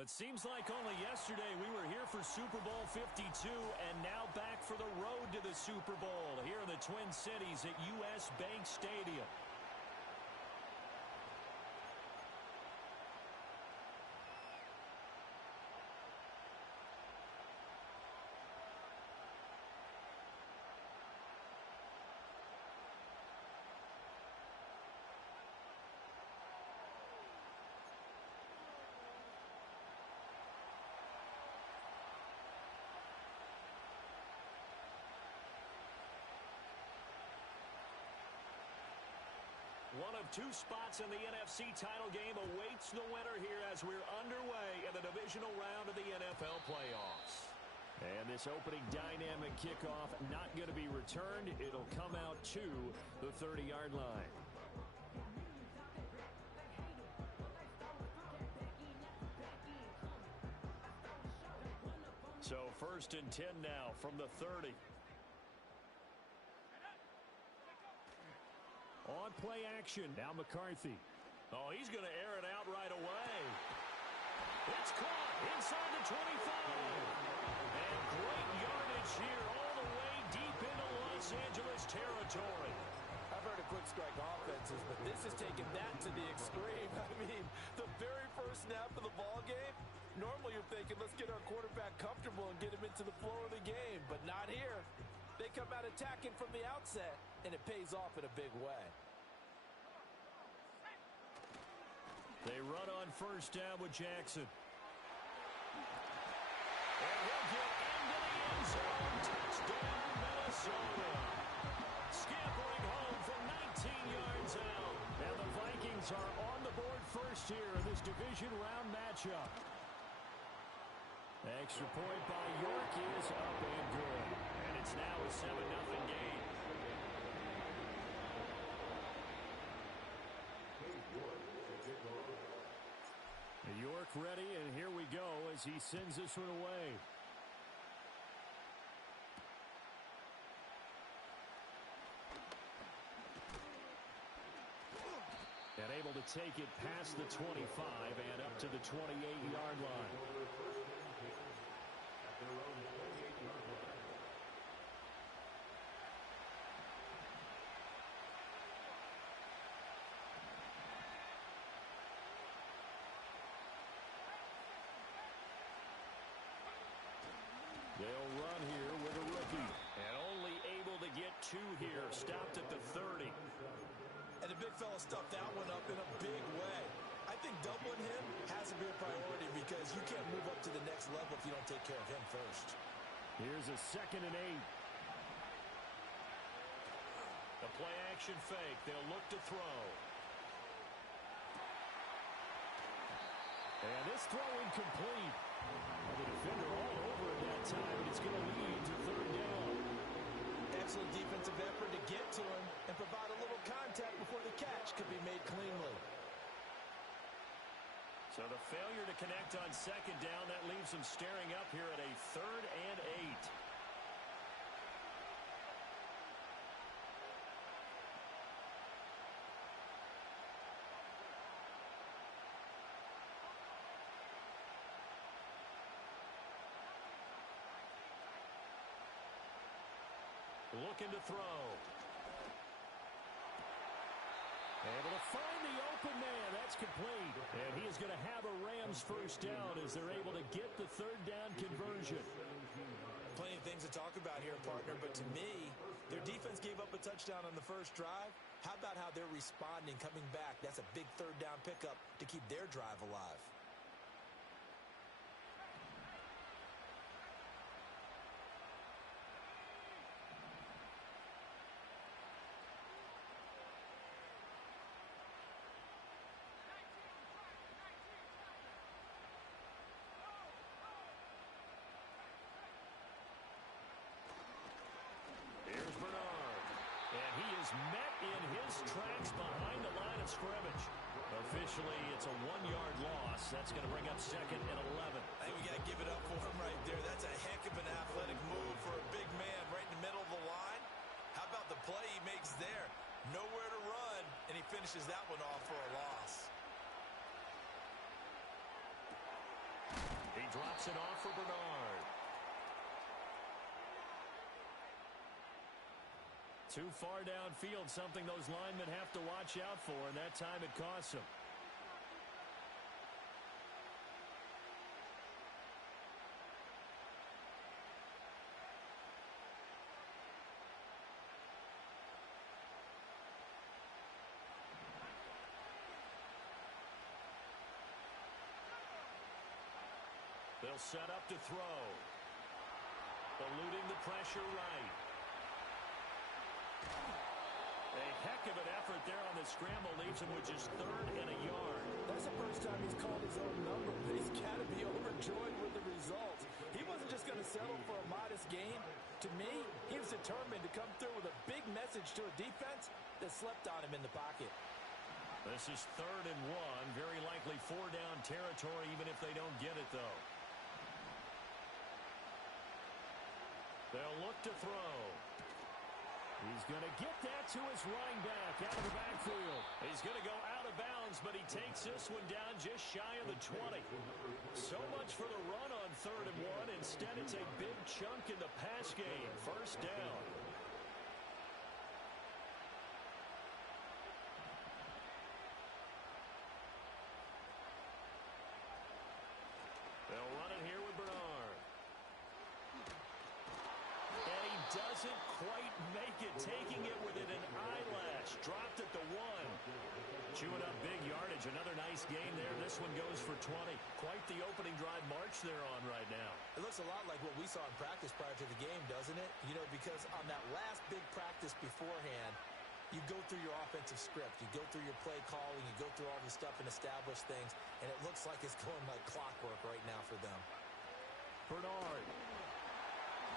It seems like only yesterday we were here for Super Bowl 52 and now back for the road to the Super Bowl here in the Twin Cities at U.S. Bank Stadium. One of two spots in the NFC title game awaits the winner here as we're underway in the divisional round of the NFL playoffs. And this opening dynamic kickoff not going to be returned. It'll come out to the 30-yard line. So 1st and 10 now from the 30. On play action, now McCarthy. Oh, he's going to air it out right away. It's caught inside the 25. And great yardage here all the way deep into Los Angeles territory. I've heard of quick strike offenses, but this is taking that to the extreme. I mean, the very first snap of the ball game, normally you're thinking, let's get our quarterback comfortable and get him into the flow of the game, but not here. They come out attacking from the outset, and it pays off in a big way. They run on 1st down with Jackson. And he'll get into the end zone. Touchdown, Minnesota. Scampering home from 19 yards out. And the Vikings are on the board first here in this division round matchup. Extra point by York is up and good. And it's now a 7-0 game. York ready, and here we go as he sends this one away. And able to take it past the 25 and up to the 28-yard line. They'll run here with a rookie. And only able to get 2 here. Stopped at the 30. And the big fella stuffed that one up in a big way. I think doubling him has to be a priority because you can't move up to the next level if you don't take care of him first. Here's a 2nd and 8. The play action fake. They'll look to throw. And this throw incomplete. The defender all over it that time, and it's going to lead to 3rd down. Excellent defensive effort to get to him and provide a little contact before the catch could be made cleanly. So the failure to connect on 2nd down, that leaves them staring up here at a 3rd and 8. Looking to throw. Able to find the open man. That's complete. And he is going to have a Rams 1st down as they're able to get the 3rd down conversion. Plenty of things to talk about here, partner, but to me, their defense gave up a touchdown on the first drive. How about how they're responding, coming back? That's a big 3rd down pickup to keep their drive alive. And he is met in his tracks behind the line of scrimmage. Officially, it's a 1-yard loss. That's going to bring up 2nd and 11. I think we got to give it up for him right there. That's a heck of an athletic move for a big man right in the middle of the line. How about the play he makes there? Nowhere to run, and he finishes that one off for a loss. drops it off for Bernard. Too far downfield, something those linemen have to watch out for, and that time it costs them. They'll set up to throw. Eluding the pressure right. A heck of an effort there on the scramble leaves him with just 3rd and a yard. That's the first time he's called his own number, but he's got to be overjoyed with the results. He wasn't just going to settle for a modest gain. To me, he was determined to come through with a big message to a defense that slept on him in the pocket. This is 3rd and 1. Very likely 4-down territory, even if they don't get it, though. They'll look to throw. He's going to get that to his running back out of the backfield. He's going to go out of bounds, but he takes this one down just shy of the 20. So much for the run on 3rd and 1. Instead, it's a big chunk in the pass game. 1st down. They'll run it here with Bernard. And he doesn't quite make it, taking it within an eyelash. Dropped at the 1. Chewing up big yardage. Another nice gain there. This one goes for 20. Quite the opening drive march they're on right now. It looks a lot like what we saw in practice prior to the game, doesn't it? You know, because on that last big practice beforehand, you go through your offensive script. You go through your play calling. You go through all this stuff and establish things. And it looks like it's going like clockwork right now for them. Bernard.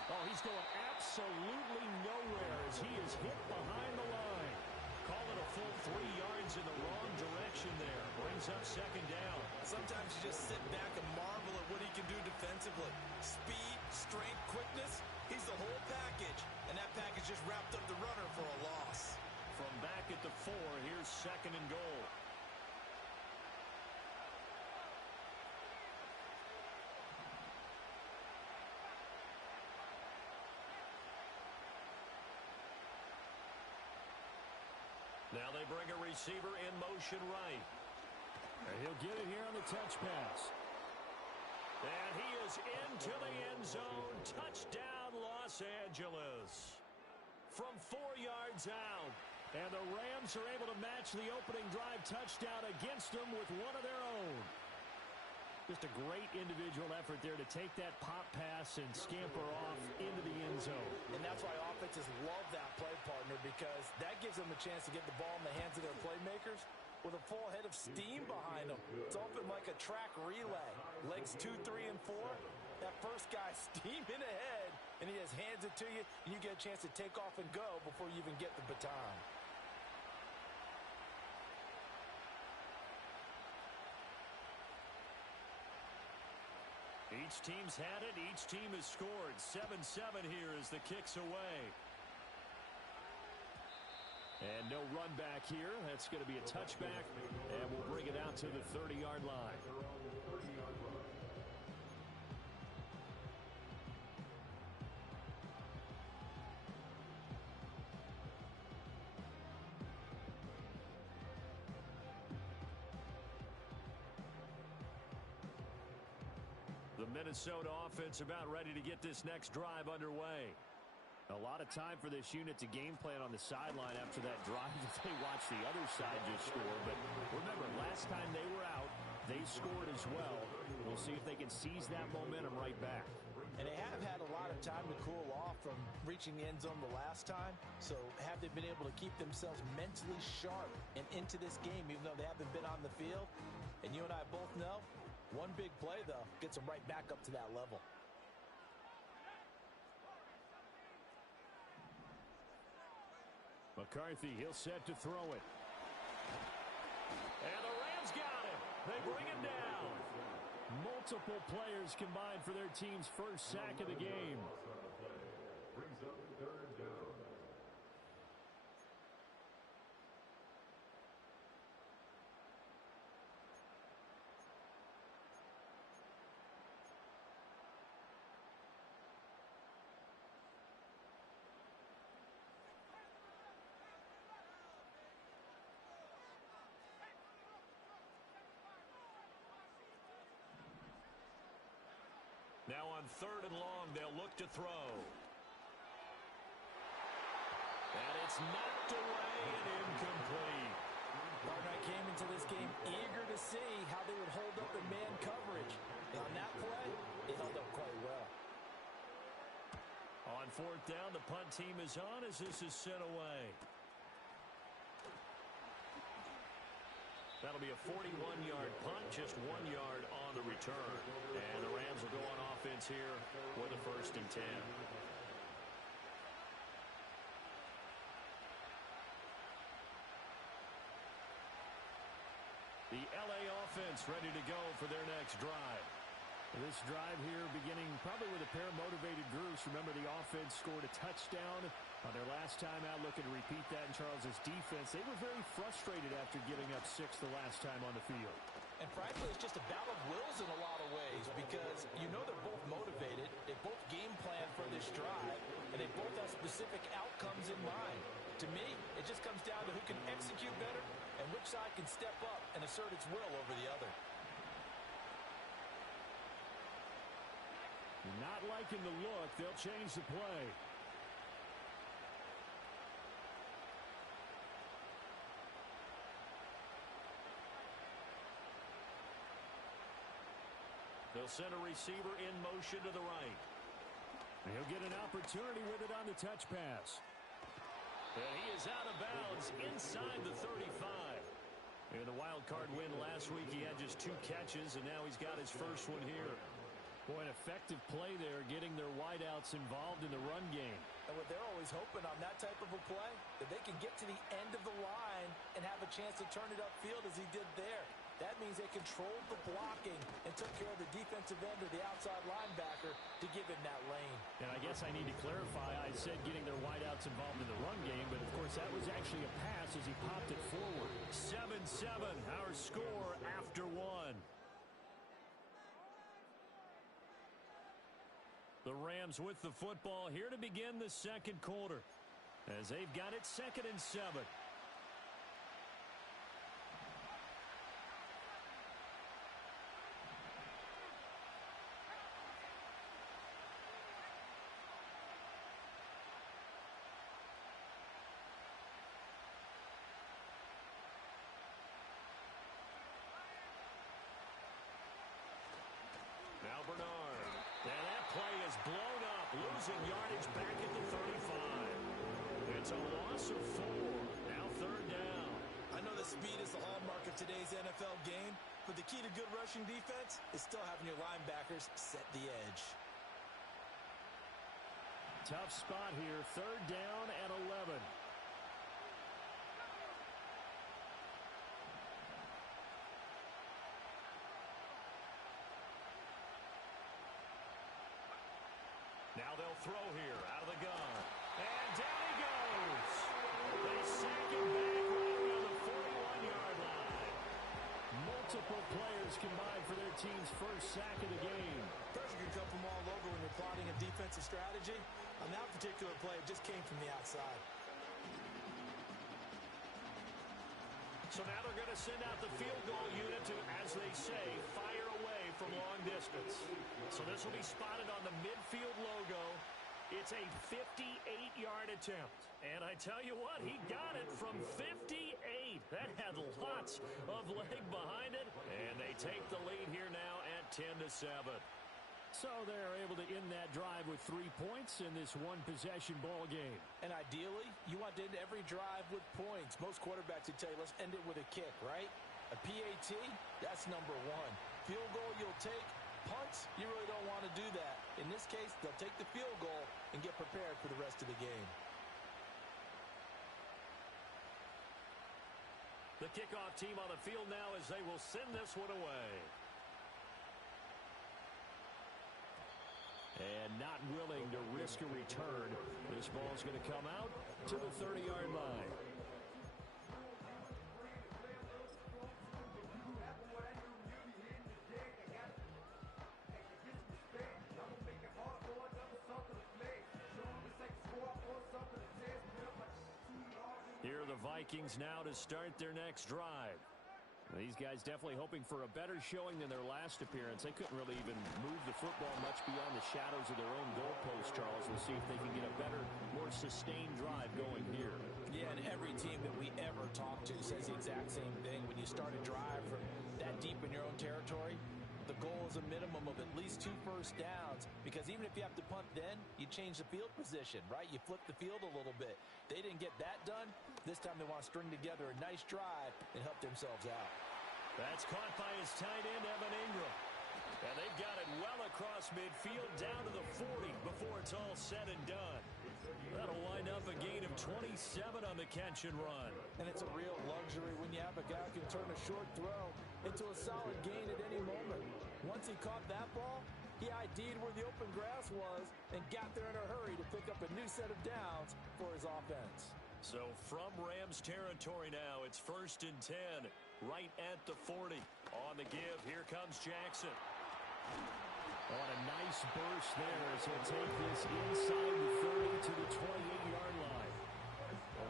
Oh, he's going absolutely nowhere as he is hit behind the line. Call it a full 3 yards in the wrong direction there. Brings up 2nd down. Sometimes you just sit back and marvel at what he can do defensively. Speed, strength, quickness. He's the whole package. And that package just wrapped up the runner for a loss. From back at the 4, here's 2nd and goal. Now they bring a receiver in motion right. And he'll get it here on the touch pass. And he is into the end zone. Touchdown, Los Angeles. From 4 yards out. And the Rams are able to match the opening drive touchdown against them with one of their own. Just a great individual effort there to take that pop pass and scamper off into the end zone. And that's why offenses love that play, partner, because that gives them a chance to get the ball in the hands of their playmakers with a full head of steam behind them. It's open like a track relay. Legs 2, 3, and 4. That first guy steaming ahead, and he just hands it to you, and you get a chance to take off and go before you even get the baton. Each team's had it. Each team has scored. 7-7 here as the kick's away. And no run back here. That's going to be a touchback. And we'll bring it out to the 30-yard line. The Minnesota offense about ready to get this next drive underway. A lot of time for this unit to game plan on the sideline after that drive that they watched the other side just score. But remember, last time they were out, they scored as well. We'll see if they can seize that momentum right back. And they have had a lot of time to cool off from reaching the end zone the last time. So have they been able to keep themselves mentally sharp and into this game, even though they haven't been on the field? And you and I both know, one big play, though, gets them right back up to that level. McCarthy, he'll set to throw it. And the Rams got him. They bring him down. Multiple players combined for their team's first sack of the game. Brings up 3rd down. third and long, they'll look to throw. And it's knocked away and incomplete. Barnett came into this game eager to see how they would hold up in man coverage. And on that play, it held up quite well. On fourth down, the punt team is on as this is sent away. That'll be a 41-yard punt, just 1 yard on the return. And the Rams will go on offense here with a 1st and 10. The LA offense ready to go for their next drive. This drive here beginning probably with a pair of motivated groups. Remember, the offense scored a touchdown on their last time out, looking to repeat that in Charles's defense. They were very frustrated after giving up 6 the last time on the field. And frankly, it's just a battle of wills in a lot of ways because you know they're both motivated. They both game plan for this drive, and they both have specific outcomes in mind. To me, it just comes down to who can execute better and which side can step up and assert its will over the other. Not liking the look. They'll change the play. They'll send a receiver in motion to the right. He'll get an opportunity with it on the touch pass. And he is out of bounds inside the 35. In the wild card win last week, he had just 2 catches, and now he's got his first one here. Boy, an effective play there, getting their wideouts involved in the run game. And what they're always hoping on that type of a play, that they can get to the end of the line and have a chance to turn it upfield as he did there. That means they controlled the blocking and took care of the defensive end or the outside linebacker to give him that lane. And I guess I need to clarify, I said getting their wideouts involved in the run game, but of course that was actually a pass as he popped it forward. 7-7, our score after 1. The Rams with the football here to begin the second quarter as they've got it 2nd and 7. Now Bernard. And that play is blown up, losing yardage back at the 35. It's a loss of 4. Now 3rd down. I know that speed is the hallmark of today's NFL game, but the key to good rushing defense is still having your linebackers set the edge. Tough spot here, 3rd down and 11. Now they'll throw here out of the gun. And down he goes. They sack him back right around the 41-yard line. Multiple players combined for their team's first sack of the game. Pressure can come from all over when you're plotting a defensive strategy. On that particular play, it just came from the outside. So now they're going to send out the field goal unit to, as they say, fire away from long distance. So this will be spotted on the midfield logo. It's a 58-yard attempt. And I tell you what, he got it from 58. That had lots of leg behind it. And they take the lead here now at 10-7. So they're able to end that drive with 3 points in this one-possession ball game. And ideally, you want to end every drive with points. Most quarterbacks would tell you, let's end it with a kick, right? A PAT, that's number 1. Field goal you'll take. Punts, you really don't want to do that. In this case, they'll take the field goal and get prepared for the rest of the game. The kickoff team on the field now as they will send this one away. And not willing to risk a return. This ball's going to come out to the 30-yard line. Here are the Vikings now to start their next drive. These guys definitely hoping for a better showing than their last appearance. They couldn't really even move the football much beyond the shadows of their own goalpost, Charles. We'll see if they can get a better, more sustained drive going here. Yeah, and every team that we ever talk to says the exact same thing. When you start a drive from that deep in your own territory, the goal is a minimum of at least 2 first downs, because even if you have to punt then, you change the field position, right? You flip the field a little bit. They didn't get that done. This time they want to string together a nice drive and help themselves out. That's caught by his tight end, Evan Ingram. And they've got it well across midfield down to the 40 before it's all said and done. That'll wind up a gain of 27 on the catch and run. And it's a real luxury when you have a guy who can turn a short throw into a solid gain at any moment. Once he caught that ball, he ID'd where the open grass was and got there in a hurry to pick up a new set of downs for his offense. So from Rams territory now, it's 1st and 10, right at the 40. On the give, here comes Jackson. Oh, and a nice burst there as he'll take this inside the 30 to the 28-yard line.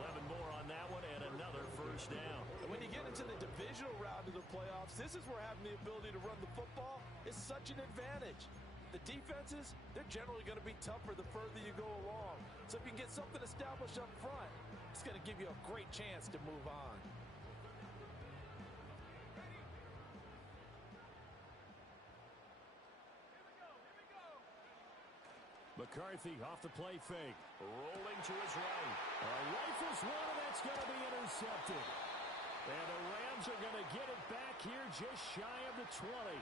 11 more on that one and another first down. And when you get into the divisional round of the playoffs, this is where having the ability to run the football is such an advantage. The defenses, they're generally going to be tougher the further you go along. So if you can get something established up front, it's going to give you a great chance to move on. McCarthy off the play fake. Rolling to his right. Rifles one, and that's going to be intercepted. And the Rams are going to get it back here just shy of the 20.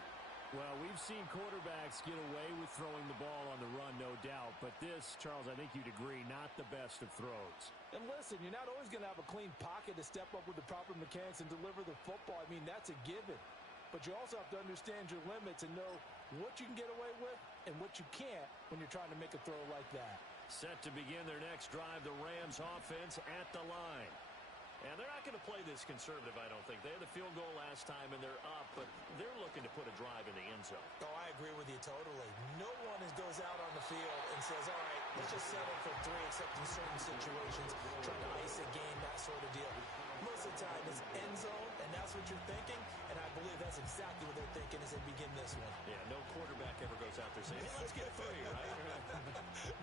Well, we've seen quarterbacks get away with throwing the ball on the run, no doubt. But this, Charles, I think you'd agree, not the best of throws. And listen, you're not always going to have a clean pocket to step up with the proper mechanics and deliver the football. I mean, that's a given. But you also have to understand your limits and know what you can get away with and what you can't when you're trying to make a throw like that. Set to begin their next drive, the Rams offense at the line. And they're not going to play this conservative, I don't think. They had the field goal last time, and they're up, but they're looking to put a drive in the end zone. Oh, I agree with you totally. No one goes out on the field and says, all right, let's just settle for 3, except in certain situations, trying to ice a game, that sort of deal. Most of the time, it's end zone, and that's what you're thinking, and I believe that's exactly what they're thinking as they begin this one. Yeah, no quarterback ever goes out there saying, hey, let's get 3, right?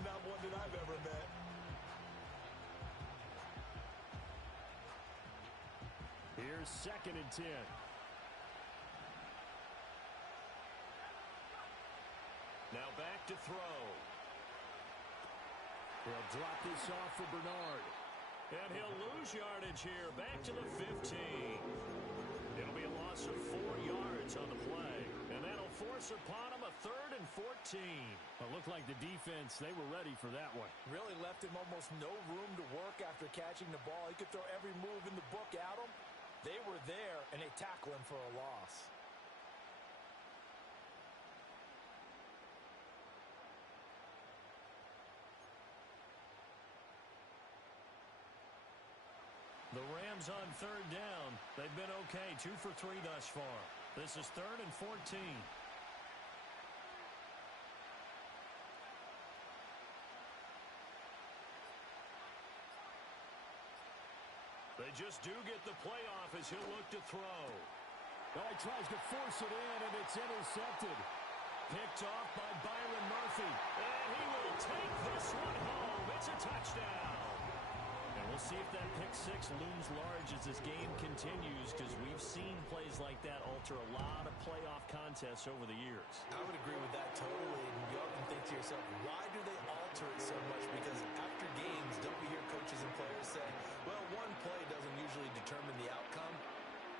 Not one that I've ever met. Here's 2nd and 10. Now back to throw. He'll drop this off for Bernard. And he'll lose yardage here. Back to the 15. It'll be a loss of 4 yards on the play. And that'll force upon him a 3rd and 14. It looked like the defense, they were ready for that one. Really left him almost no room to work after catching the ball. He could throw every move in the book at him. They were there, and they tackle him for a loss. The Rams on 3rd down. They've been okay, 2 for 3 thus far. This is 3rd and 14. They just do get the playoff as he'll look to throw. Oh, he tries to force it in, and it's intercepted. Picked off by Byron Murphy. And he will take this one home. It's a touchdown. And we'll see if that pick 6 looms large as this game continues, because we've seen plays like that alter a lot of playoff contests over the years. I would agree with that totally. And you often think to yourself, why do they alter it so much? Because after games, don't we hear coaches and players say, well, one play doesn't usually determine the outcome.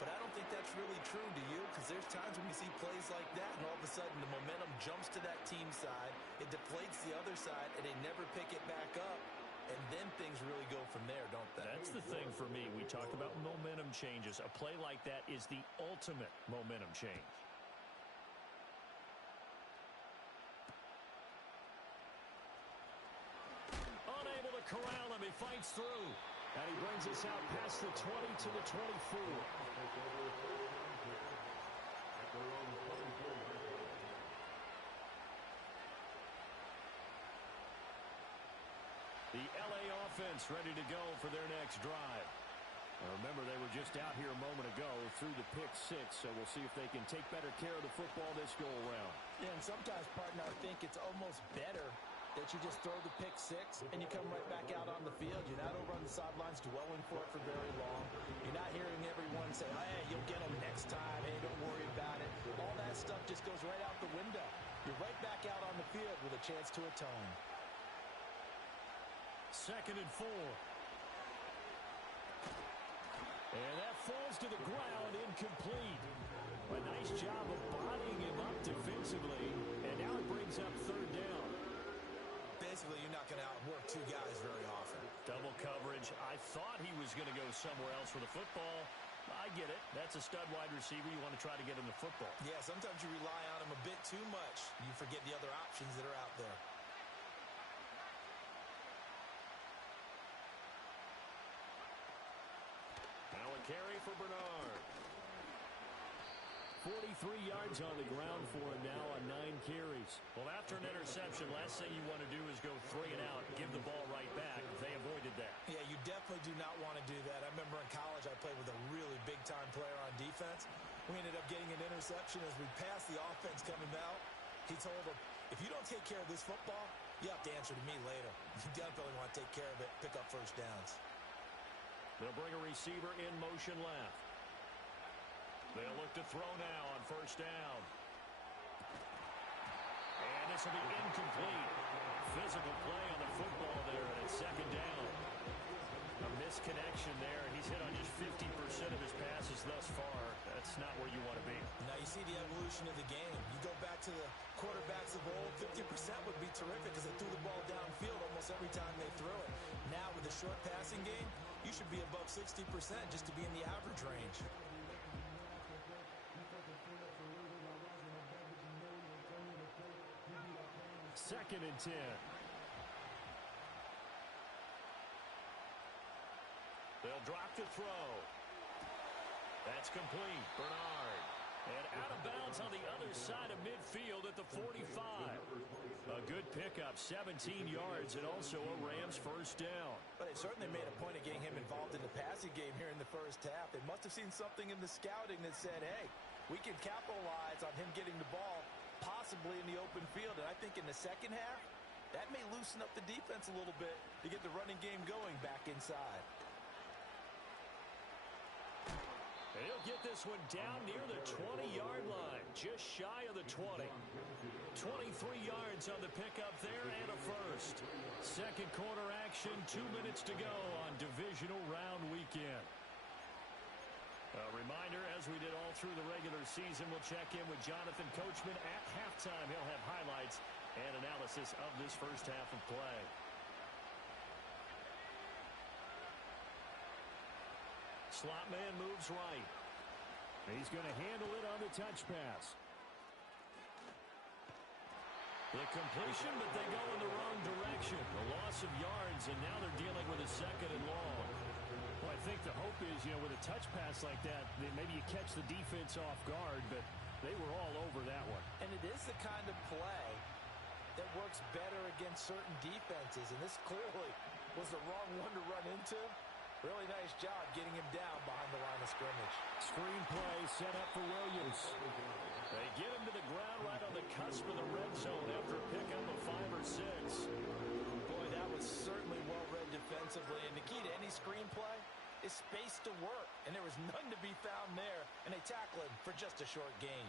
But I don't think that's really true, do you? Because there's times when you see plays like that, and all of a sudden the momentum jumps to that team side, it deflates the other side, and they never pick it back up. And then things really go from there, don't they? That's the thing for me. We talk about momentum changes. A play like that is the ultimate momentum change. Unable to corral him. He fights through. And he brings us out past the 20 to the 24. The LA offense ready to go for their next drive. Remember, they were just out here a moment ago through the pick six, so we'll see if they can take better care of the football this go-around. Yeah, and sometimes, partner, I think it's almost better that you just throw the pick six and you come right back out on the field. You're not over on the sidelines dwelling for it for very long. You're not hearing everyone say, hey, you'll get them next time. Hey, don't worry about it. All that stuff just goes right out the window. You're right back out on the field with a chance to atone. 2nd and 4. And that falls to the ground, incomplete. A nice job of bodying him up defensively, and now it brings up 3rd down. Basically, you're not going to outwork two guys very often. Double coverage. I thought he was going to go somewhere else for the football. I get it. That's a stud wide receiver. You want to try to get him the football. Yeah, sometimes you rely on him a bit too much. You forget the other options that are out there. Now a carry for Bernard. 43 yards on the ground for him now on 9 carries. Well, after an interception, last thing you want to do is go 3 and out, give the ball right back. They avoided that. Yeah, you definitely do not want to do that. I remember in college I played with a really big-time player on defense. We ended up getting an interception as we passed the offense coming out. He told him, if you don't take care of this football, you have to answer to me later. You definitely want to take care of it, pick up first downs. They'll bring a receiver in motion left. They'll look to throw now on 1st down. And this will be incomplete. Physical play on the football there, and it's 2nd down. A misconnection there. He's hit on just 50% of his passes thus far. That's not where you want to be. Now you see the evolution of the game. You go back to the quarterbacks of old, 50% would be terrific because they threw the ball downfield almost every time they threw it. Now with the short passing game, you should be above 60% just to be in the average range. 2nd and 10. They'll drop to throw. That's complete. Bernard. And out of bounds on the other side of midfield at the 45. A good pickup, 17 yards, and also a Rams 1st down. But they certainly made a point of getting him involved in the passing game here in the 1st half. They must have seen something in the scouting that said, hey, we can capitalize on him getting the ball possibly in the open field. And I think in the 2nd half, that may loosen up the defense a little bit to get the running game going back inside. And he'll get this one down near the 20-yard line, just shy of the 20. 23 yards on the pickup there and a 1st. 2nd quarter action, 2 minutes to go on divisional round weekend. A reminder, as we did all through the regular season, we'll check in with Jonathan Coachman at halftime. He'll have highlights and analysis of this 1st half of play. Slot man moves right. He's going to handle it on the touch pass. The completion, but they go in the wrong direction. A loss of yards, and now they're dealing with a 2nd and long. Well, I think the hope is, with a touch pass like that, maybe you catch the defense off guard, but they were all over that one. And it is the kind of play that works better against certain defenses, and this clearly was the wrong one to run into. Really nice job getting him down behind the line of scrimmage. Screen play set up for Williams. They get him to the ground right on the cusp of the red zone after a pickup of 5 or 6. Boy, that was certainly well-read defensively, and the key to any screen play is space to work, and there was none to be found there, and they tackle him for just a short gain.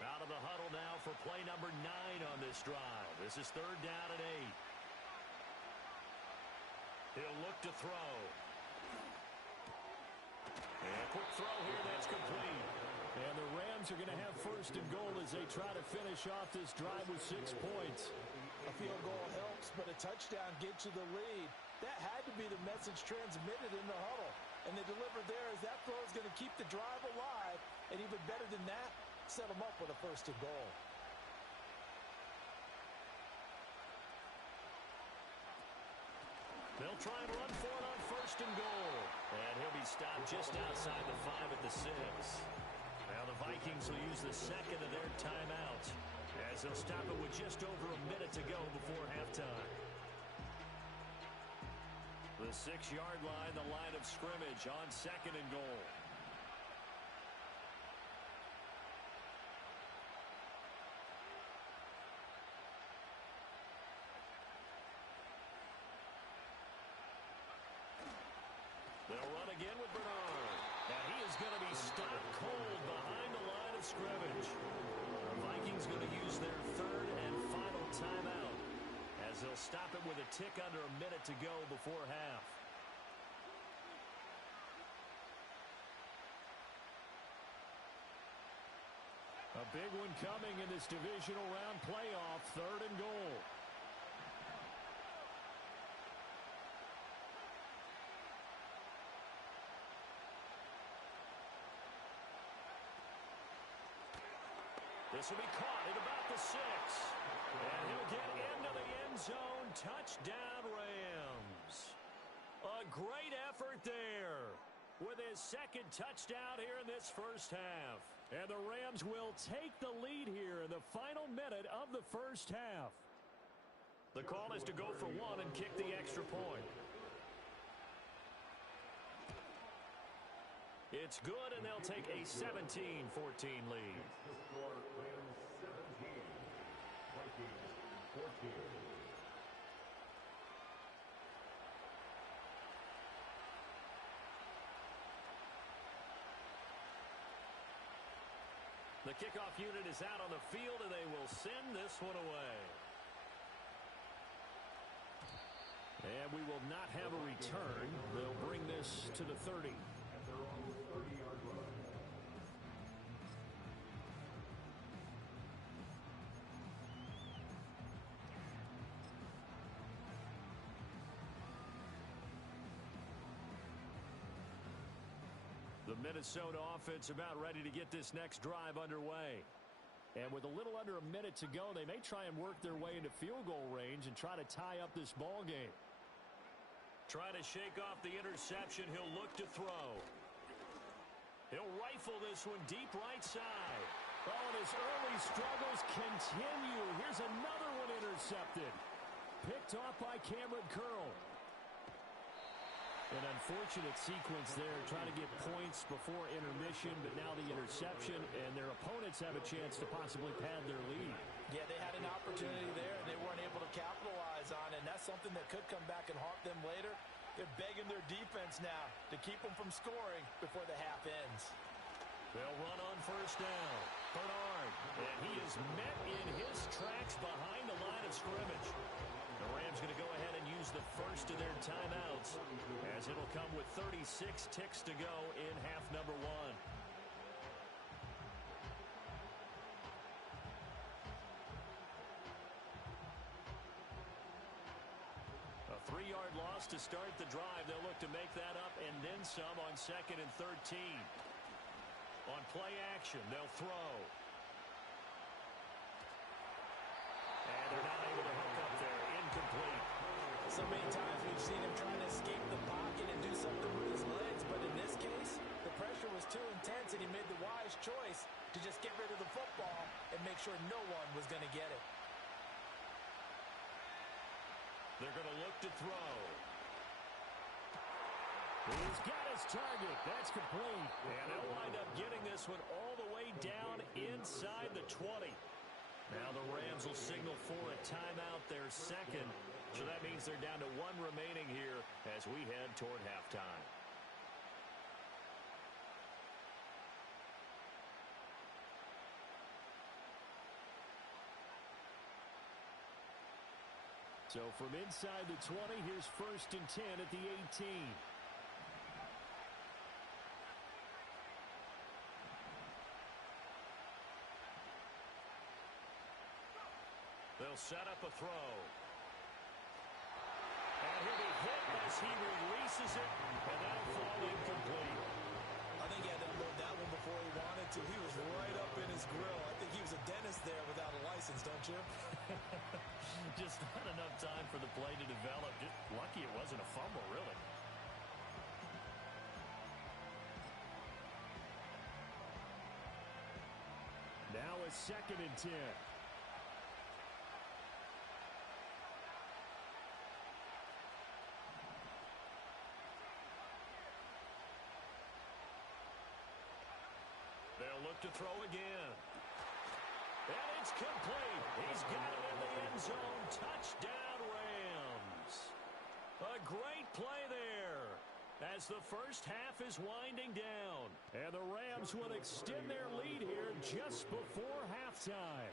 Out of the huddle now for play number 9 on this drive. This is 3rd down and 8. He'll look to throw. And a quick throw here, that's complete. And the Rams are going to have 1st and goal as they try to finish off this drive with 6 points. A field goal helps, but a touchdown gets you the lead. That had to be the message transmitted in the huddle. And they delivered there as that throw is going to keep the drive alive. And even better than that, set them up with a 1st and goal. They'll try and run for it on 1st and goal. And he'll be stopped just outside the 5 at the 6. Now the Vikings will use the 2nd of their timeouts as as they'll stop it with just over a minute to go before halftime. The 6-yard line, the line of scrimmage on 2nd and goal. They'll run again with Bernard. And he is going to be stopped cold behind the line of scrimmage. The Vikings going to use their 3rd and final timeout as they'll stop it with a tick under a minute to go before half. A big one coming in this divisional round playoff, 3rd and goal. This will be caught at about the 6. And he'll get into the end zone. Touchdown, Rams. A great effort there with his 2nd touchdown here in this first half. And the Rams will take the lead here in the final minute of the first half. The call is to go for 1 and kick the extra point. It's good, and they'll take a 17-14 lead. The kickoff unit is out on the field, and they will send this one away. And we will not have a return. They'll bring this to the 30. The Minnesota offense about ready to get this next drive underway. And with a little under a minute to go, they may try and work their way into field goal range and try to tie up this ball game. Trying to shake off the interception. He'll look to throw. He'll rifle this one deep right side. Oh, and his early struggles continue. Here's another one intercepted. Picked off by Cameron Curl. An unfortunate sequence there, trying to get points before intermission, but now the interception, and their opponents have a chance to possibly pad their lead. Yeah, they had an opportunity there, and they weren't able to capitalize on it, and that's something that could come back and haunt them later. They're begging their defense now to keep them from scoring before the half ends. They'll run on first down. Bernard, and he is met in his tracks behind the line of scrimmage. The Rams going to go ahead and use the first of their timeouts, as it'll come with 36 ticks to go in half number 1. A 3-yard loss to start the drive. They'll look to make that up and then some on 2nd and 13. On play action, they'll throw. And they're not able to hook up there. Incomplete. So many times we've seen him trying to escape the pocket and do something with his legs, but in this case, the pressure was too intense and he made the wise choice to just get rid of the football and make sure no one was going to get it. They're going to look to throw. He's got his target. That's complete. And they'll wind up getting this one all the way down inside the 20. Now the Rams will signal for a timeout, their 2nd. So that means they're down to 1 remaining here as we head toward halftime. So from inside the 20, here's 1st and 10 at the 18. They'll set up a throw. And he'll be hit as he releases it, and that'll fall incomplete. I think he had to unload that one before he wanted to. He was right up in his grill. I think he was a dentist there without a license, don't you? Just not enough time for the play to develop. Just lucky it wasn't a fumble, really. Now a 2nd and 10. to throw again. And it's complete. He's got it in the end zone. Touchdown, Rams. A great play there as the first half is winding down. And the Rams will extend their lead here just before halftime.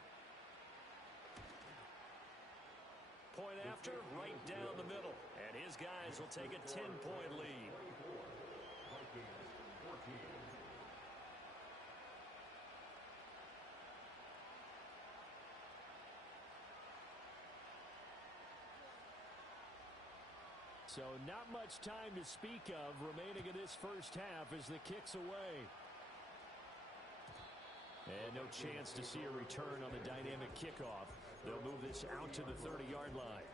Point after, right down the middle. And his guys will take a 10-point lead. So not much time to speak of remaining in this first half as the kick's away. And no chance to see a return on the dynamic kickoff. They'll move this out to the 30-yard line.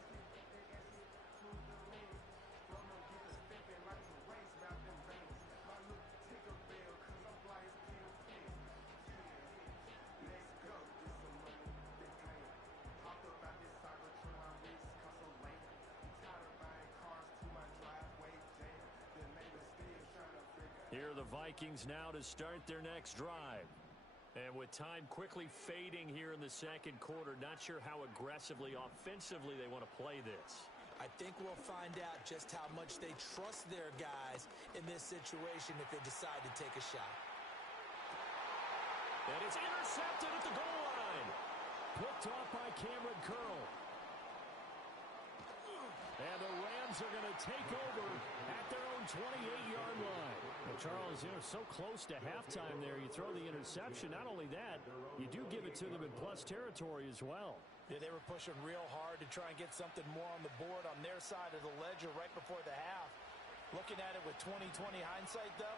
Here are the Vikings now to start their next drive. And with time quickly fading here in the second quarter, not sure how aggressively, offensively they want to play this. I think we'll find out just how much they trust their guys in this situation if they decide to take a shot. And it's intercepted at the goal line. Picked off by Cameron Curl. And the Rams are going to take over at their own 28-yard line. Well, Charles, so close to halftime there. You throw the interception. Not only that, you do give it to them in plus territory as well. Yeah, they were pushing real hard to try and get something more on the board on their side of the ledger right before the half. Looking at it with 20/20 hindsight, though,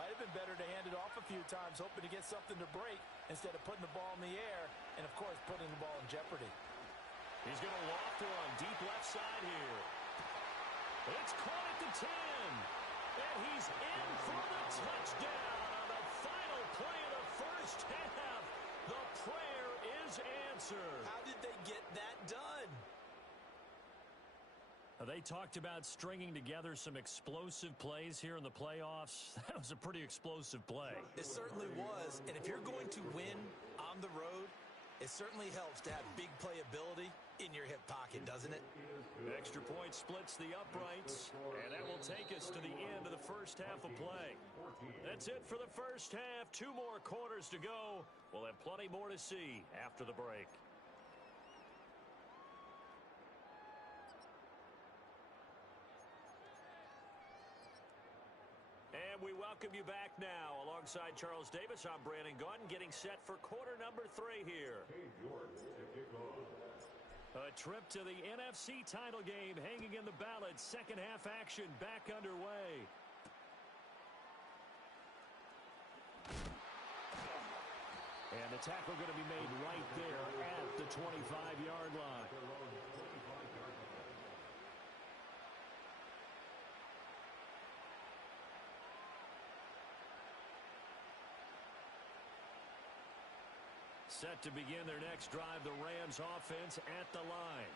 might have been better to hand it off a few times, hoping to get something to break instead of putting the ball in the air and, of course, putting the ball in jeopardy. He's going to loft one deep left side here. It's caught at the 10. And he's in for the touchdown on the final play of the first half. The prayer is answered. How did they get that done? They talked about stringing together some explosive plays here in the playoffs. That was a pretty explosive play. It certainly was. And if you're going to win on the road, it certainly helps to have big playability in your hip pocket, doesn't it? Extra point splits the uprights, and that will take us to the end of the first half of play. That's it for the first half. 2 more quarters to go. We'll have plenty more to see after the break. And we welcome you back now. Alongside Charles Davis, I'm Brandon Gaudin, getting set for quarter number 3 here. A trip to the NFC title game hanging in the balance. Second half action back underway. And the tackle going to be made right there at the 25-yard line. Set to begin their next drive, the Rams offense at the line.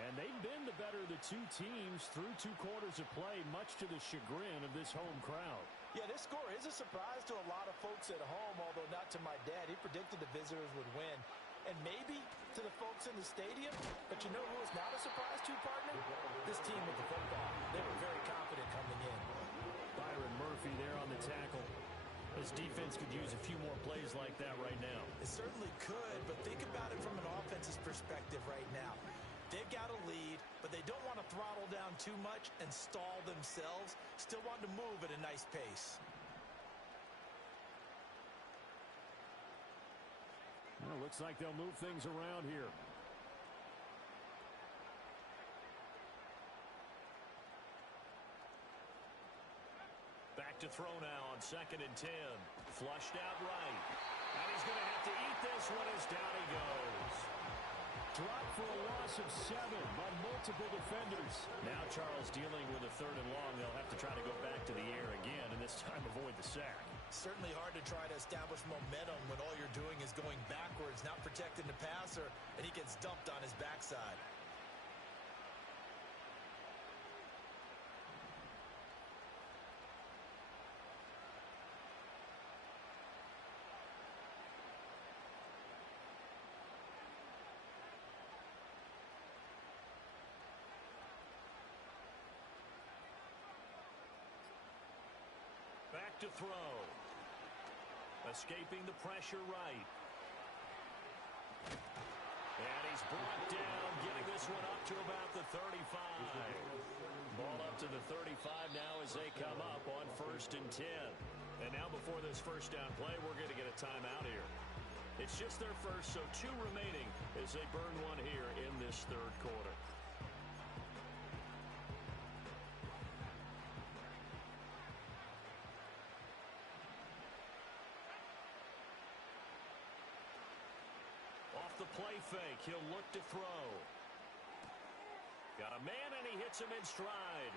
And they've been the better of the 2 teams through 2 quarters of play, much to the chagrin of this home crowd. Yeah, this score is a surprise to a lot of folks at home, although not to my dad. He predicted the visitors would win. And maybe to the folks in the stadium. But you know who is not a surprise to, partner? This team with the football. They were very confident coming in. Byron Murphy there on the tackle. This defense could use a few more plays like that right now. It certainly could, but think about it from an offense's perspective right now. They've got a lead, but they don't want to throttle down too much and stall themselves. Still want to move at a nice pace. Well, looks like they'll move things around here. Back to throw now on 2nd and 10. Flushed out right. And he's going to have to eat this one as down he goes. Dropped for a loss of 7 by multiple defenders. Now Charles dealing with a 3rd and long. They'll have to try to go back to the air again, and this time avoid the sack. Certainly hard to try to establish momentum when all you're doing is going backwards, not protecting the passer, and he gets dumped on his backside. to throw. Escaping the pressure right. And he's brought down, getting this one up to about the 35. Ball up to the 35 now as they come up on 1st and 10. And now before this first down play, we're going to get a timeout here. It's just their first, so 2 remaining as they burn one here in this 3rd quarter. Off the play fake, he'll look to throw. Got a man, and he hits him in stride.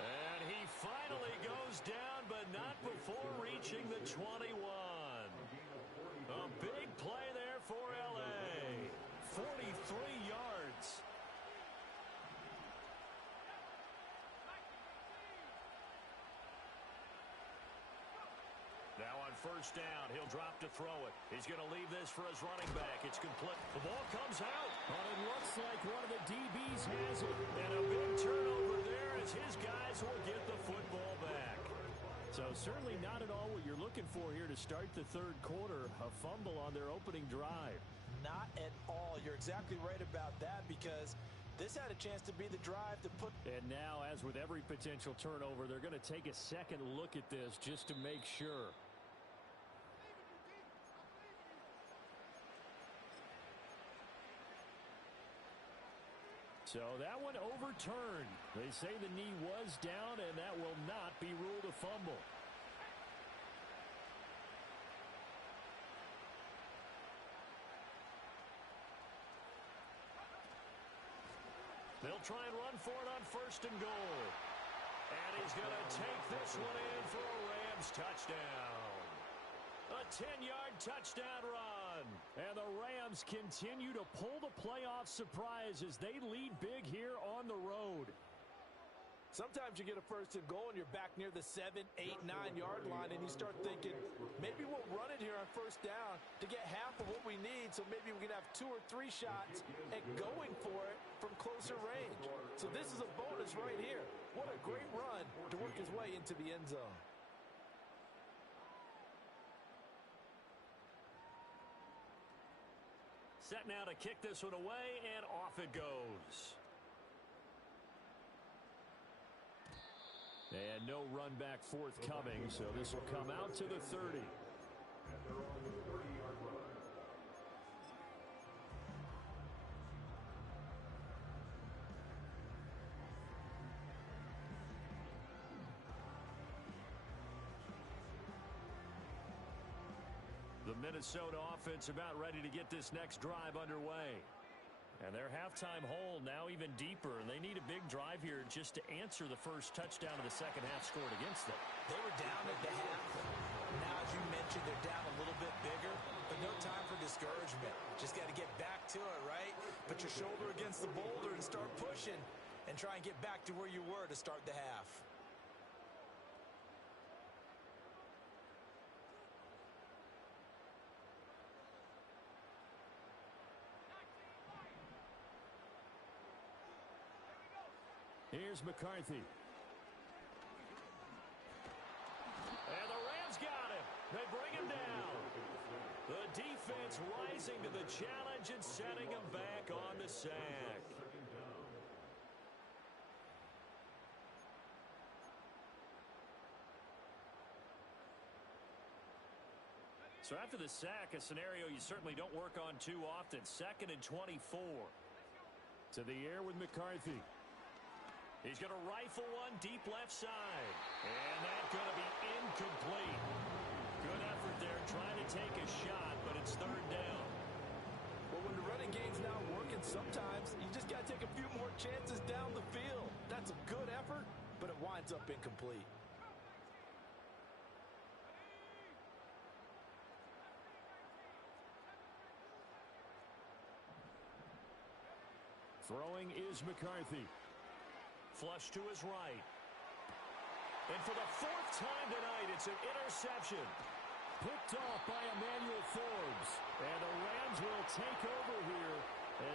And he finally goes down, but not before reaching the 21. A big play there for L.A. 43 yards. Now on 1st down, he'll drop to throw it. He's going to leave this for his running back. It's complete. The ball comes out. But it looks like one of the DBs has it. And a big turnover there as his guys will get the football back. So certainly not at all what you're looking for here to start the 3rd quarter. A fumble on their opening drive. Not at all. You're exactly right about that because this had a chance to be the drive to put. And now, as with every potential turnover, they're going to take a second look at this just to make sure. So that one overturned. They say the knee was down, and that will not be ruled a fumble. They'll try and run for it on 1st and goal. And he's going to take this one in for a Rams touchdown. A 10-yard touchdown run. And the Rams continue to pull the playoff surprise as they lead big here on the road. Sometimes you get a 1st and goal and you're back near the 7, 8, 9-yard line and you start thinking, maybe we'll run it here on 1st down to get half of what we need, so maybe we can have 2 or 3 shots at going for it from closer range. So this is a bonus right here. What a great run to work his way into the end zone. Set now to kick this one away, and off it goes. And no run back forthcoming, so this will come out to the 30. And they're on the 30-yard line. The Minnesota offense about ready to get this next drive underway. And their halftime hole now even deeper, and they need a big drive here just to answer the first touchdown of the second half scored against them. They were down at the half. Now, as you mentioned, they're down a little bit bigger, but no time for discouragement. Just got to get back to it, right? Put your shoulder against the boulder and start pushing and try and get back to where you were to start the half. Here's McCarthy. And the Rams got him. They bring him down. The defense rising to the challenge and setting him back on the sack. So after the sack, a scenario you certainly don't work on too often. 2nd and 24. To the air with McCarthy. He's going to rifle one deep left side. And that's going to be incomplete. Good effort there trying to take a shot, but it's 3rd down. Well, when the running game's not working, sometimes you just got to take a few more chances down the field. That's a good effort, but it winds up incomplete. Throwing is McCarthy. Flush to his right. And for the 4th time tonight, it's an interception. Picked off by Emmanuel Forbes. And the Rams will take over here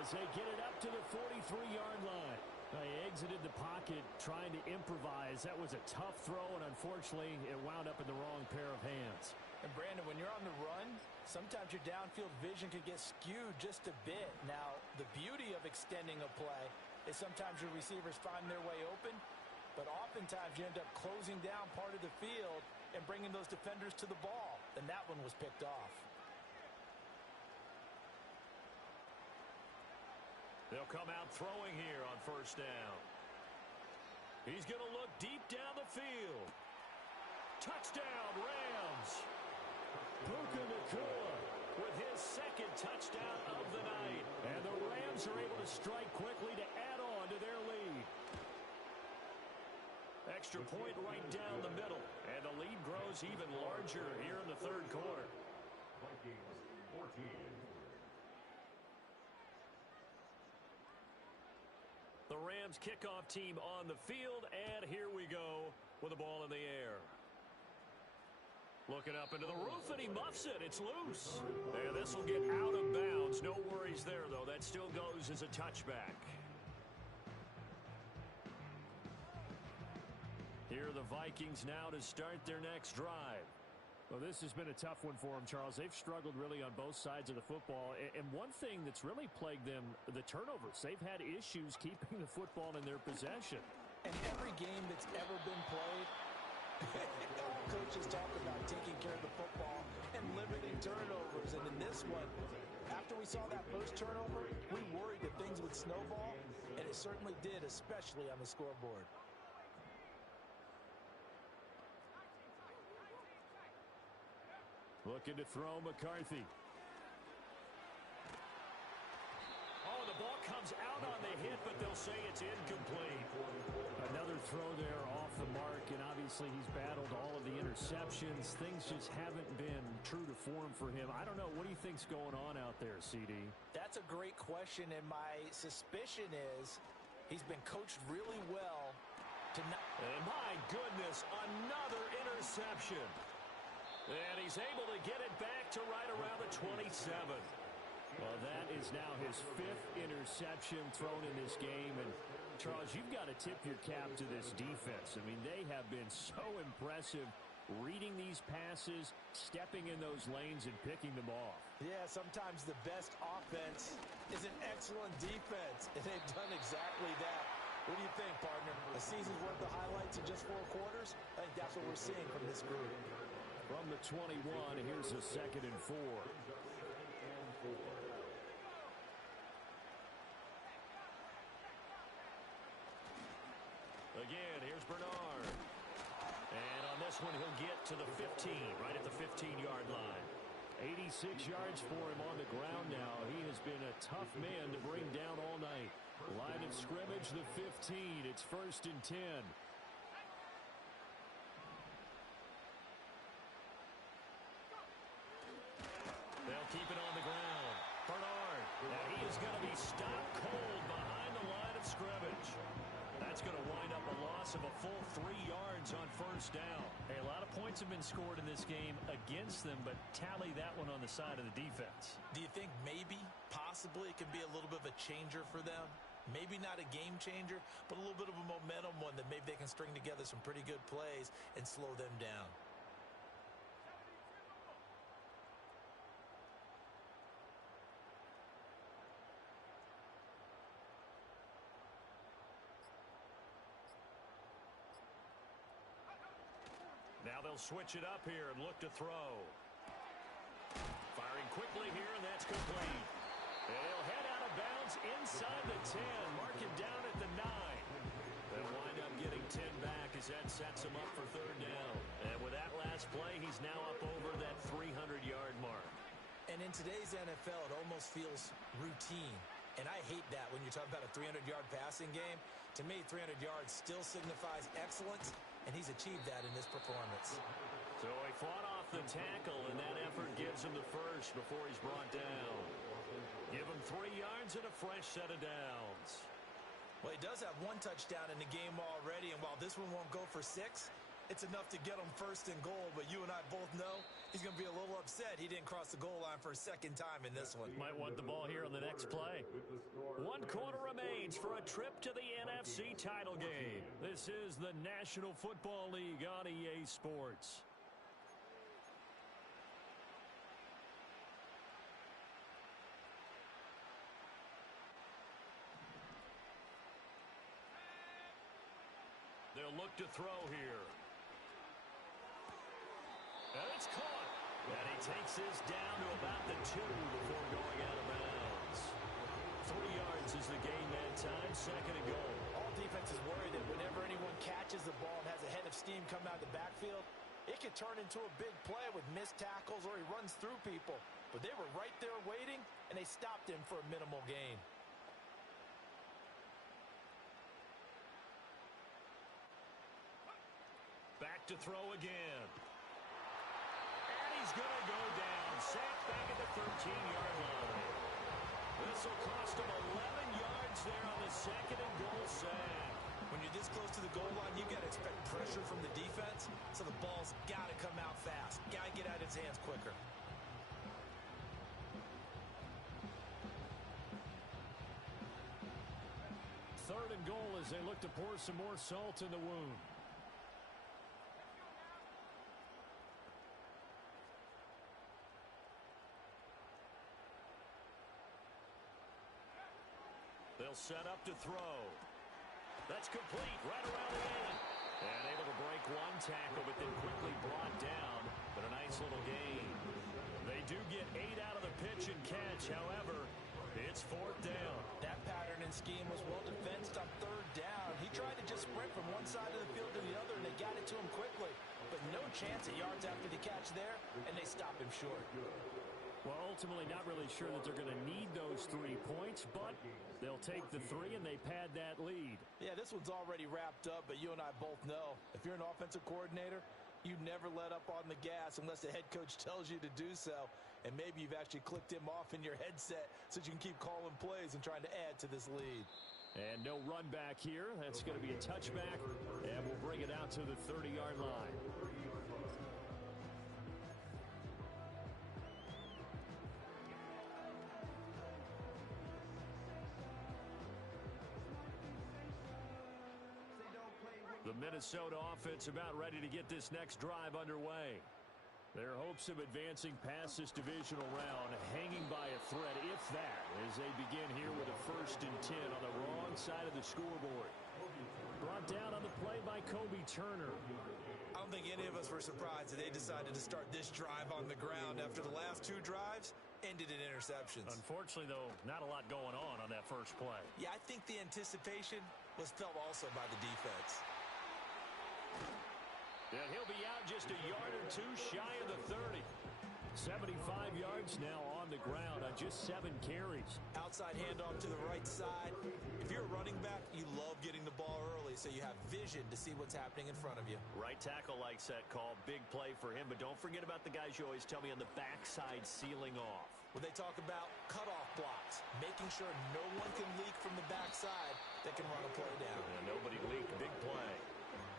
as they get it up to the 43-yard line. They exited the pocket trying to improvise. That was a tough throw, and unfortunately, it wound up in the wrong pair of hands. And Brandon, when you're on the run, sometimes your downfield vision can get skewed just a bit. Now, the beauty of extending a play is sometimes your receivers find their way open, but oftentimes you end up closing down part of the field and bringing those defenders to the ball. And that one was picked off. They'll come out throwing here on first down. He's going to look deep down the field. Touchdown, Rams. Puka Nacua with his second touchdown of the night. And the Rams are able to strike quickly to add on to their lead. Extra point right down the middle. And the lead grows even larger here in the third quarter. Vikings 14. The Rams kickoff team on the field, and here we go with the ball in the air. Looking up into the roof, and he muffs it. It's loose. And this will get out of bounds. No worries there, though. That still goes as a touchback. Here are the Vikings now to start their next drive. Well, this has been a tough one for them, Charles. They've struggled really on both sides of the football. And one thing that's really plagued them, the turnovers. They've had issues keeping the football in their possession. And every game that's ever been played, all coaches talk about taking care of the football and limiting turnovers. And in this one, after we saw that first turnover, we worried that things would snowball, and it certainly did, especially on the scoreboard. Looking to throw McCarthy. Oh, the ball comes out on the hit, but they'll say it's incomplete. Another throw there off the mark, and obviously he's battled all of the interceptions. Things just haven't been true to form for him. I don't know. What do you think's going on out there, CD? That's a great question, and my suspicion is he's been coached really well to not... And my goodness, another interception. And he's able to get it back to right around the 27. Well, that is now his fifth interception thrown in this game. And, Charles, you've got to tip your cap to this defense. I mean, they have been so impressive reading these passes, stepping in those lanes, and picking them off. Yeah, sometimes the best offense is an excellent defense, and they've done exactly that. What do you think, partner? A season's worth of highlights in just 4 quarters? I think that's what we're seeing from this group. From the 21, here's a 2nd and 4. Again, here's Bernard. And on this one, he'll get to the 15, right at the 15-yard line. 86 yards for him on the ground now. He has been a tough man to bring down all night. Line of scrimmage, the 15. It's 1st and 10. They'll keep it on the ground. Bernard. Now he is going to be stopped cold behind the line of scrimmage. That's going to wind up a loss of a full 3 yards on 1st down. Hey, a lot of points have been scored in this game against them, but tally that one on the side of the defense. Do you think maybe, possibly, it could be a little bit of a changer for them? Maybe not a game changer, but a little bit of a momentum one that maybe they can string together some pretty good plays and slow them down. Now they'll switch it up here and look to throw. Firing quickly here, and that's complete. They'll head out of bounds inside the 10, marking down at the 9. They'll wind up getting 10 back as that sets him up for 3rd down. And with that last play, he's now up over that 300-yard mark. And in today's NFL, it almost feels routine. And I hate that when you're talking about a 300-yard passing game. To me, 300 yards still signifies excellence, and he's achieved that in this performance. So he fought off the tackle, and that effort gives him the first before he's brought down. Give him 3 yards and a fresh set of downs. Well, he does have 1 touchdown in the game already, and while this one won't go for 6, It's enough to get him first and goal, but you and I both know he's going to be a little upset he didn't cross the goal line for a second time in this one. Might want the ball here on the next play. 1 quarter remains for a trip to the NFC title game. This is the National Football League on EA Sports. They'll look to throw here. And it's caught. And he takes this down to about the 2 before going out of bounds. 3 yards is the gain that time, second and goal. All defenses worry that whenever anyone catches the ball and has a head of steam come out of the backfield, it could turn into a big play with missed tackles or he runs through people. But they were right there waiting, and they stopped him for a minimal gain. Back to throw again. And he's going to go down. Sacked back at the 13-yard line. This will cost him 11 yards there on the second and goal sack. When you're this close to the goal line, you've got to expect pressure from the defense, so the ball's got to come out fast. Got to get out of his hands quicker. Third and goal as they look to pour some more salt in the wound. They'll set up to throw. That's complete right around the end. And able to break one tackle, but then quickly brought down. But a nice little gain. They do get 8 out of the pitch and catch. However, it's 4th down. That pattern and scheme was well defensed on 3rd down. He tried to just sprint from one side of the field to the other, and they got it to him quickly. But no chance at yards after the catch there, and they stop him short. Well, ultimately not really sure that they're going to need those 3 points, but they'll take the 3 and they pad that lead. Yeah, this one's already wrapped up, but you and I both know if you're an offensive coordinator, you never let up on the gas unless the head coach tells you to do so. And maybe you've actually clicked him off in your headset so that you can keep calling plays and trying to add to this lead. And no run back here. That's going to be a touchback, and we'll bring it out to the 30-yard line. The Minnesota offense about ready to get this next drive underway. Their hopes of advancing past this divisional round hanging by a thread, if that, as they begin here with a 1st and 10 on the wrong side of the scoreboard. Brought down on the play by Kobe Turner. I don't think any of us were surprised that they decided to start this drive on the ground after the last 2 drives ended in interceptions. Unfortunately, though, not a lot going on that first play. Yeah, I think the anticipation was felt also by the defense. And he'll be out just a yard or 2 shy of the 30. 75 yards now on the ground on just 7 carries. Outside handoff to the right side. If you're a running back, you love getting the ball early so you have vision to see what's happening in front of you. Right tackle likes that call. Big play for him, but don't forget about the guys you always tell me on the backside sealing off. When they talk about cutoff blocks, making sure no one can leak from the backside that can run a play down. And nobody leaked. Big play.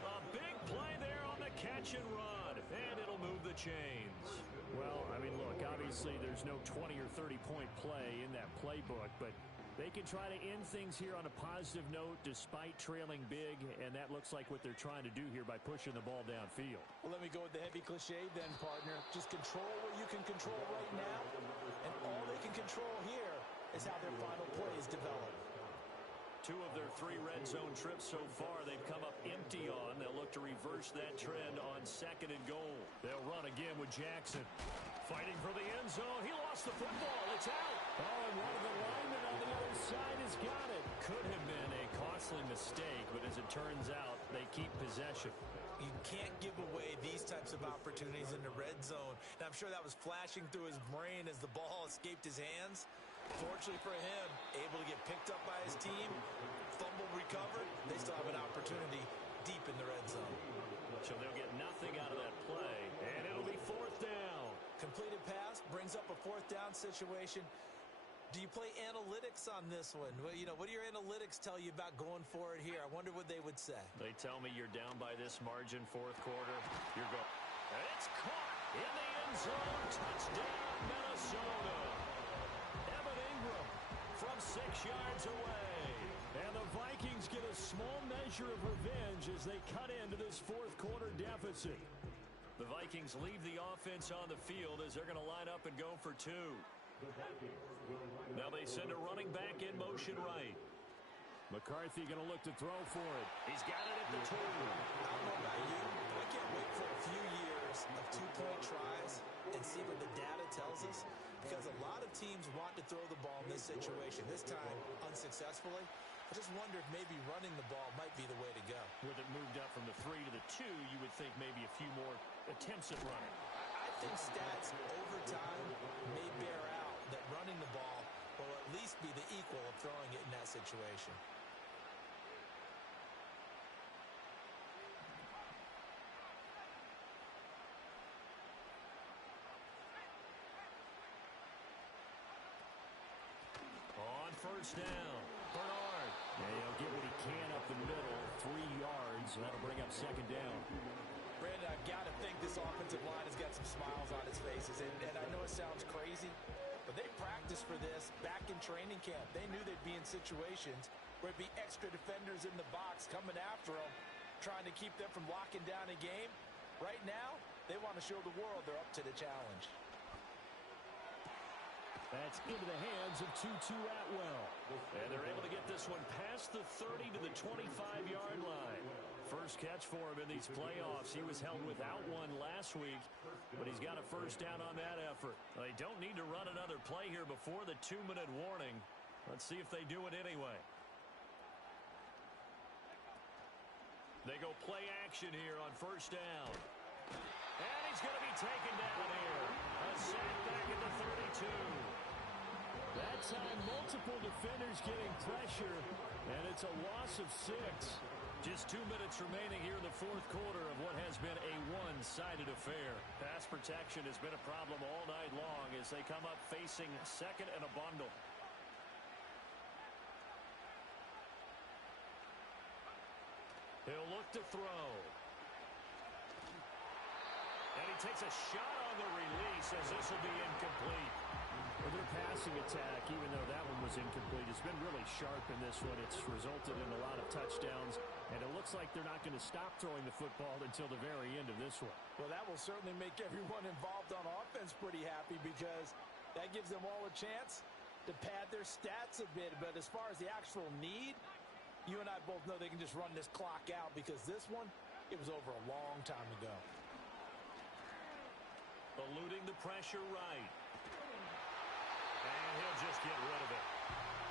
A big play there on the catch and run, and it'll move the chains. Well, I mean, look, obviously there's no 20 or 30-point play in that playbook, but they can try to end things here on a positive note despite trailing big, and that looks like what they're trying to do here by pushing the ball downfield. Well, let me go with the heavy cliche then, partner. Just control what you can control right now, and all they can control here is how their final plays develop. 2 of their 3 red zone trips so far they've come up empty on. They'll look to reverse that trend on 2nd and goal. They'll run again with Jackson. Fighting for the end zone. He lost the football. It's out. Oh, and one of the linemen on the other side has got it. Could have been a costly mistake, but as it turns out, they keep possession. You can't give away these types of opportunities in the red zone. And I'm sure that was flashing through his brain as the ball escaped his hands. Fortunately for him, able to get picked up by his team, fumble recovered, they still have an opportunity deep in the red zone. So they'll get nothing out of that play, and it'll be 4th down. Completed pass brings up a 4th down situation. Do you play analytics on this one? Well, what do your analytics tell you about going for it here? I wonder what they would say. They tell me you're down by this margin, fourth quarter. You're going. It's caught in the end zone. Touchdown, Minnesota. Evan Ingram from 6 yards away. And the Vikings get a small measure of revenge as they cut into this fourth quarter deficit. The Vikings leave the offense on the field as they're going to line up and go for two. Now they send a running back in motion right. McCarthy going to look to throw for it. He's got it at the 2. I don't know about you, but I can't wait for a few years of two-point tries and see what the data tells us. Because a lot of teams want to throw the ball in this situation. This time, unsuccessfully. I just wonder if maybe running the ball might be the way to go. With it moved up from the 3 to the 2, you would think maybe a few more attempts at running. I think stats over time may bear out that running the ball will at least be the equal of throwing it in that situation. On first down, Bernard. Yeah, he'll get what he can up the middle, 3 yards, and that'll bring up second down. Brandon, I've got to think this offensive line has got some smiles on its faces. And I know it sounds crazy, but they practiced for this back in training camp. They knew they'd be in situations where it'd be extra defenders in the box coming after them, trying to keep them from locking down a game. Right now, they want to show the world they're up to the challenge. That's into the hands of Tutu Atwell. And they're able to get this one past the 30 to the 25-yard line. First catch for him in these playoffs. He was held without one last week, but he's got a first down on that effort. They don't need to run another play here before the 2-minute warning. Let's see if they do it anyway. They go play action here on first down. And he's going to be taken down here. A sack back at the 32. That time, multiple defenders getting pressure, and it's a loss of 6. Just 2 minutes remaining here in the fourth quarter of what has been a one-sided affair. Pass protection has been a problem all night long as they come up facing second and a bundle. He'll look to throw. And he takes a shot on the release as this will be incomplete. Well, their passing attack, even though that one was incomplete, has been really sharp in this one. It's resulted in a lot of touchdowns, and it looks like they're not going to stop throwing the football until the very end of this one. Well, that will certainly make everyone involved on offense pretty happy because that gives them all a chance to pad their stats a bit. But as far as the actual need, you and I both know they can just run this clock out because this one, it was over a long time ago. Eluding the pressure right. And he'll just get rid of it.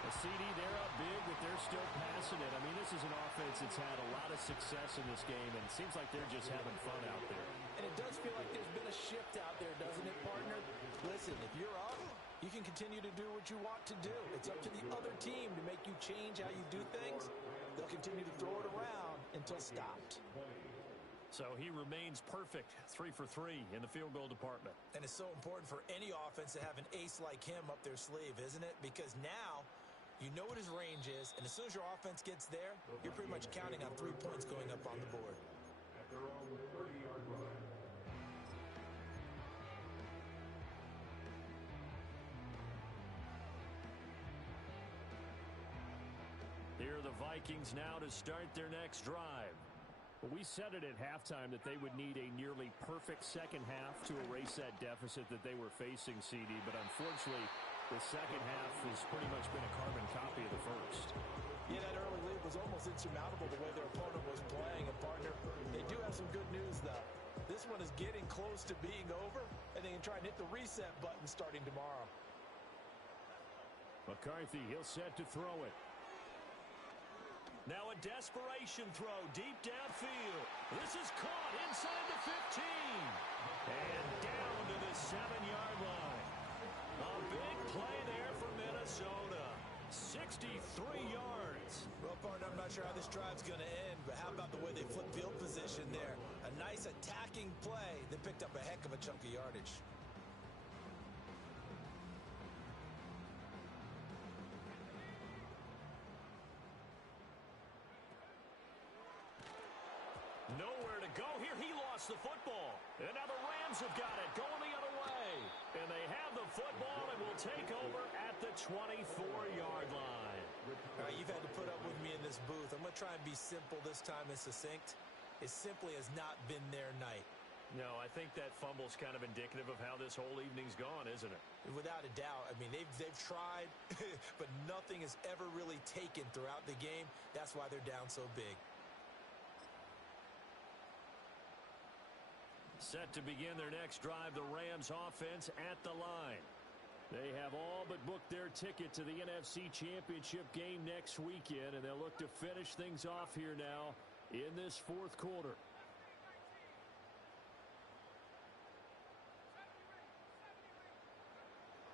A CD, they're up big, but they're still passing it. I mean, this is an offense that's had a lot of success in this game, and it seems like they're just having fun out there. And it does feel like there's been a shift out there, doesn't it, partner? Listen, if you're up, you can continue to do what you want to do. It's up to the other team to make you change how you do things. They'll continue to throw it around until stopped. So he remains perfect, 3 for 3 in the field goal department. And it's so important for any offense to have an ace like him up their sleeve, isn't it? Because now you know what his range is, and as soon as your offense gets there, you're pretty much counting on 3 points going up on the board. At their own 30-yard line. Here are the Vikings now to start their next drive. We said it at halftime that they would need a nearly perfect second half to erase that deficit that they were facing, CD. But unfortunately, the second half has pretty much been a carbon copy of the first. Yeah, that early lead was almost insurmountable the way their opponent was playing. And, partner, they do have some good news, though. This one is getting close to being over, and they can try and hit the reset button starting tomorrow. McCarthy, he'll set to throw it. Now a desperation throw deep downfield. This is caught inside the 15. And down to the 7-yard line. A big play there for Minnesota. 63 yards. Well, partner, I'm not sure how this drive's going to end, but how about the way they flip field position there? A nice attacking play that picked up a heck of a chunk of yardage. gets the football. And now the Rams have got it, going the other way. And they have the football and will take over at the 24-yard line. All right, you've had to put up with me in this booth. I'm going to try and be simple this time and succinct. It simply has not been their night. No, I think that fumble's kind of indicative of how this whole evening's gone, isn't it? Without a doubt. I mean, they've tried, but nothing has ever really taken throughout the game. That's why they're down so big. Set to begin their next drive, the Rams offense at the line. They have all but booked their ticket to the NFC Championship game next weekend, and they'll look to finish things off here now in this fourth quarter.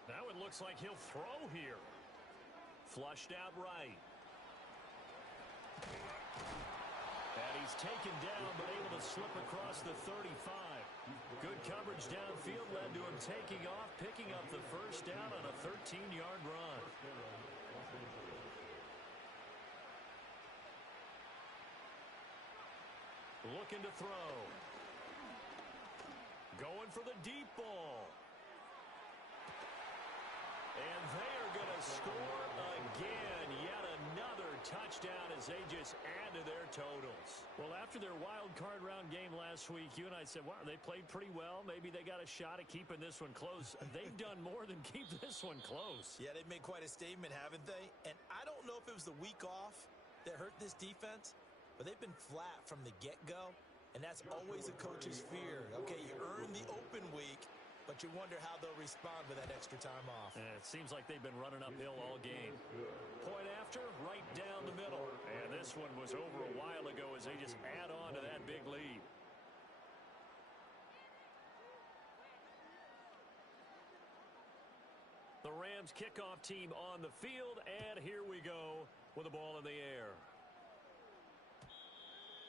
Now it looks like he'll throw here. Flushed out right. And he's taken down, but able to slip across the 35. Good coverage downfield led to him taking off, picking up the first down on a 13-yard run. Looking to throw. Going for the deep ball. And they are going to score again. Yet another touchdown as they just add to their totals. Well, after their wild card round game last week, you and I said, wow, they played pretty well. Maybe they got a shot at keeping this one close. They've done more than keep this one close. Yeah, they've made quite a statement, haven't they? And I don't know if it was the week off that hurt this defense, but they've been flat from the get-go, and that's always a coach's fear. Okay, you earn the open week, but you wonder how they'll respond with that extra time off. And it seems like they've been running uphill all game. Point after, right down the middle. And this one was over a while ago as they just add on to that big lead. The Rams kickoff team on the field, and here we go with the ball in the air.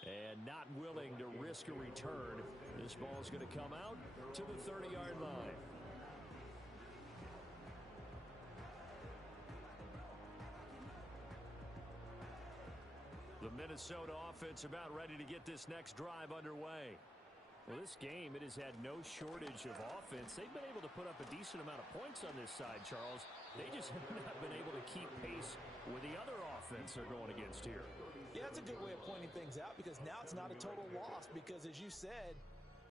And not willing to risk a return. This ball is going to come out to the 30-yard line. The Minnesota offense about ready to get this next drive underway. Well, this game, it has had no shortage of offense. They've been able to put up a decent amount of points on this side, Charles. They just have not been able to keep pace with the other offense they're going against here. Yeah, that's a good way of pointing things out because now it's not a total loss because, as you said,